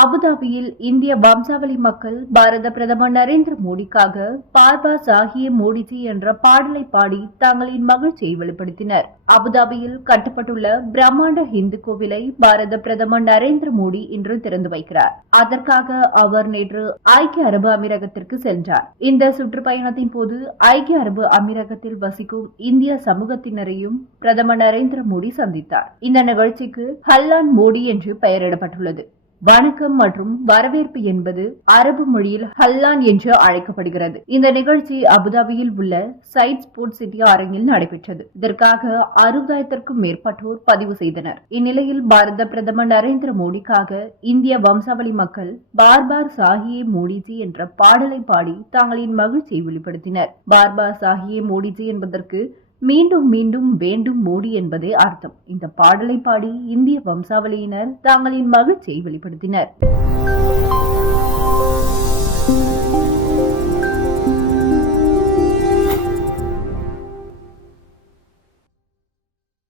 அபுதாபியில் இந்திய வம்சாவளி மக்கள் பாரத பிரதமர் நரேந்திர மோடிக்காக பார்பா சாஹிய மோடிஜி என்ற பாடலை பாடி தங்களின் மகிழ்ச்சியை வெளிப்படுத்தினர். அபுதாபியில் கட்டப்பட்டுள்ள பிரம்மாண்ட இந்து கோவிலை பாரத பிரதமர் நரேந்திர மோடி இன்று திறந்து வைக்கிறார். அதற்காக அவர் நேற்று ஐக்கிய அரபு அமீரகத்திற்கு சென்றார். இந்த சுற்றுப்பயணத்தின் போது ஐக்கிய அரபு அமீரகத்தில் வசிக்கும் இந்திய சமூகத்தினரையும் பிரதமர் நரேந்திர மோடி சந்தித்தார். இந்த நிகழ்ச்சிக்கு ஹல்லான் மோடி என்று பெயரிடப்பட்டுள்ளது. வணக்கம் மற்றும் வரவேற்பு என்பது அரபு மொழியில் ஹல்லான் என்று அழைக்கப்படுகிறது. இந்த நிகழ்ச்சி அபுதாபியில் உள்ள சைட் ஸ்போர்ட்ஸ் சிட்டி அரங்கில் நடைபெற்றது. இதற்காக அறுபதாயிரத்திற்கும் மேற்பட்டோர் பதிவு செய்தனர். இந்நிலையில் பாரத பிரதமர் நரேந்திர மோடிக்காக இந்திய வம்சாவளி மக்கள் பார்பார் சாஹியே மோடிஜி என்ற பாடலை பாடி தங்களின் மகிழ்ச்சியை வெளிப்படுத்தினர். பார்பார் சாஹியே மோடிஜி என்பதற்கு மீண்டும் மீண்டும் வேண்டும் மோடி என்பதே அர்த்தம். இந்த பாடலை பாடி இந்திய வம்சாவளியினர் தங்களின் மகிழ்ச்சியை வெளிப்படுத்தினர்.